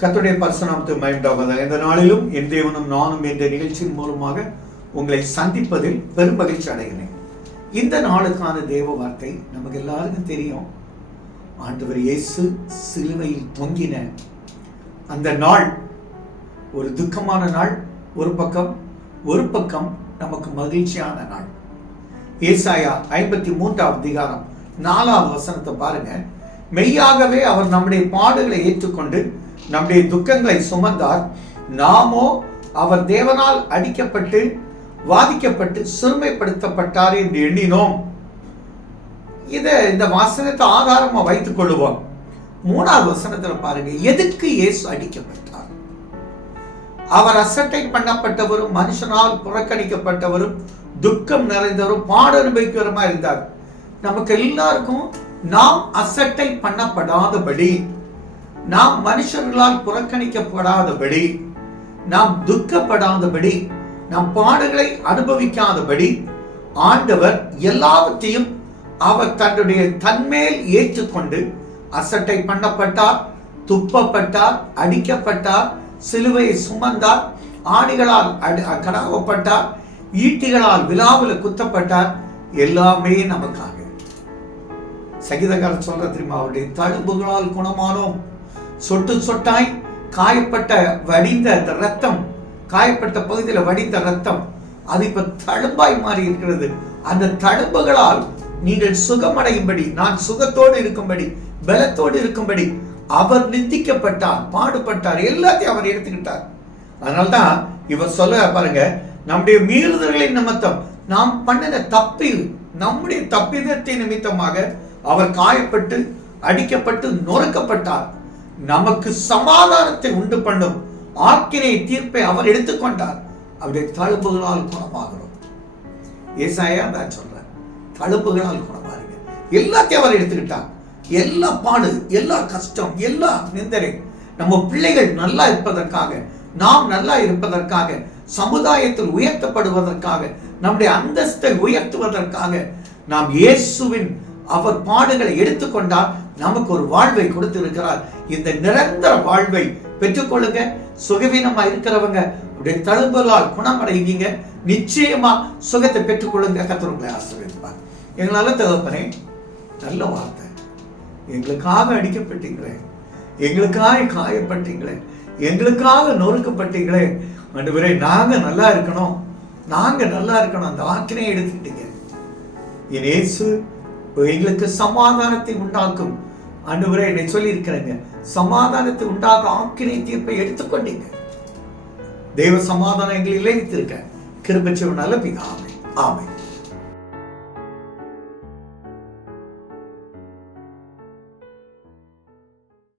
கத்துடைய பரிசனாமத்து மயம்டாவதாக இந்த நாளிலும் என் தேவனும் நானும் என்ற நிகழ்ச்சியின் மூலமாக உங்களை சந்திப்பதில் பெரும் மகிழ்ச்சி அடைகிறேன். இந்த நாளுக்கான தேவ வார்த்தை நமக்கு எல்லாருக்கும் தெரியும். ஆண்டவர் இயேசு சிலுவையில் தொங்கின அந்த நாள் ஒரு துக்கமான நாள் ஒரு பக்கம் ஒரு பக்கம் நமக்கு மகிழ்ச்சியான நாள். ஏசாயா ஐம்பத்தி மூன்றாவது அதிகாரம் நாலாவது வசனத்தை பாருங்க. மெய்யாகவே அவர் நம்முடைய பாடுகளை ஏற்றுக்கொண்டு நம்முடைய துக்கங்களை சுமந்தார். நாமோ அவர் தேவனால் அடிக்கப்பட்டு வாதிக்கப்பட்டு சிறுமைப்படுத்தப்பட்டார் என்று எண்ணினோம். இதை இந்த வசனத்தை ஆதாரமா வைத்துக் கொள்ளுவோம் மூணாவது வசனத்துல பாருங்க எதுக்கு இயேசு அடிக்கப்பட்டார்? அவர் அசட்டை பண்ணப்பட்டவரும் மனுஷனால் புறக்கணிக்கப்பட்டவரும் துக்கம் நிறைந்தவரும் பாட அனுபவிக்கிறமா இருந்தார்? நமக்கு எல்லாருக்கும் நாம் அசட்டை பண்ணப்படாதபடி நாம் மனுஷர்களால் புறக்கணிக்கப்படாதபடி நாம் துக்கப்படாதபடி நம் பாடுகளை அனுபவிக்காதபடி ஆண்டவர் எல்லாவற்றையும் அவர் தன்னுடைய தன்மேல் ஏற்றுக்கொண்டு அசட்டை பண்ணப்பட்டார் துப்பப்பட்டார் அடிக்கப்பட்டார் சிலுவையை சுமந்தார் ஆணிகளால் கடாவப்பட்டார் ஈட்டிகளால் விழாவில் குத்தப்பட்டார். எல்லாமே நமக்காக. சகிதக்காரர் சொல்ற தெரியுமா அவருடைய தழும்புகளால் குணமானோம். சொட்டு சொட்டாய் காயப்பட்ட வடிந்த அந்த ரத்தம் காயப்பட்ட பகுதியில் வடிந்த ரத்தம் அது இப்ப தழும்பாய் மாறி இருக்கிறது. அந்த தழும்புகளால் நீங்கள் சுகமடையும்படி நான் சுகத்தோடு இருக்கும்படி பலத்தோடு இருக்கும்படி அவர் நிந்திக்கப்பட்டார் பாடுபட்டார் எல்லாத்தையும் அவர் எடுத்துக்கிட்டார். அதனால்தான் இவர் சொல்ல பாருங்க நம்முடைய மீறுதல்களின் நிமித்தம் நாம் பண்ணின தப்பி நம்முடைய தப்பிதத்தை நிமித்தமாக அவர் காயப்பட்டு அடிக்கப்பட்டு நொறுக்கப்பட்டார். நமக்கு சமாதானத்தை உண்டு பண்ணும் ஆக்கினை தீர்ப்பை அவர் எடுத்துக்கொண்டார் அவருடைய தழும்புகளால் குணமாகிறோம் ஏசாயா நான் சொல்றேன். தழும்புகளால் குணமாறுங்க எல்லாத்தையும் அவர் எடுத்துக்கிட்டார். எல்லா பாடு எல்லா கஷ்டம் எல்லா நிந்தனை நம்ம பிள்ளைகள் நல்லா இருப்பதற்காக நாம் நல்லா இருப்பதற்காக சமுதாயத்தில் உயர்த்தப்படுவதற்காக நம்முடைய அந்தஸ்தை உயர்த்துவதற்காக நாம் இயேசுவின் அவர் பாடுகளை எடுத்துக்கொண்டால் நமக்கு ஒரு வாழ்வை கொடுத்திருக்கிறார். இந்த நிரந்தர வாழ்வை பெற்றுக்கொள்ளுங்க. சுகவீனமா இருக்கிறவங்க அப்படியே தழும்பலால் குணமடைவீங்க. நிச்சயமா சுகத்தை பெற்றுக்கொள்ளுங்க. கத்தர் ஆசிரியப்பார் எங்களால தகப்பனே நல்ல வார்த்தை. எங்களுக்காக அடிக்கப்பட்டீங்களே. எங்களுக்காக காயப்பட்டீங்களே. எங்களுக்காக நொறுக்கப்பட்டீங்களே. ஆண்டவரே நாங்க நல்லா இருக்கணும். நாங்க நல்லா இருக்கணும். அந்த வாக்கினையை எடுத்துக்கிட்டீங்க. என் இயேசு எங்களுக்கு சமாதானத்தை உண்டாக்கும். ஆண்டவரே என்னை சொல்லி இருக்கிறேங்க சமாதானத்தை உண்டாக ஆக்கினை தீர்ப்பை எடுத்துக்கொண்டீங்க. தெய்வ சமாதானம் எங்களை இழைத்திருக்க கிருபச்சவனால பிதாமே ஆமை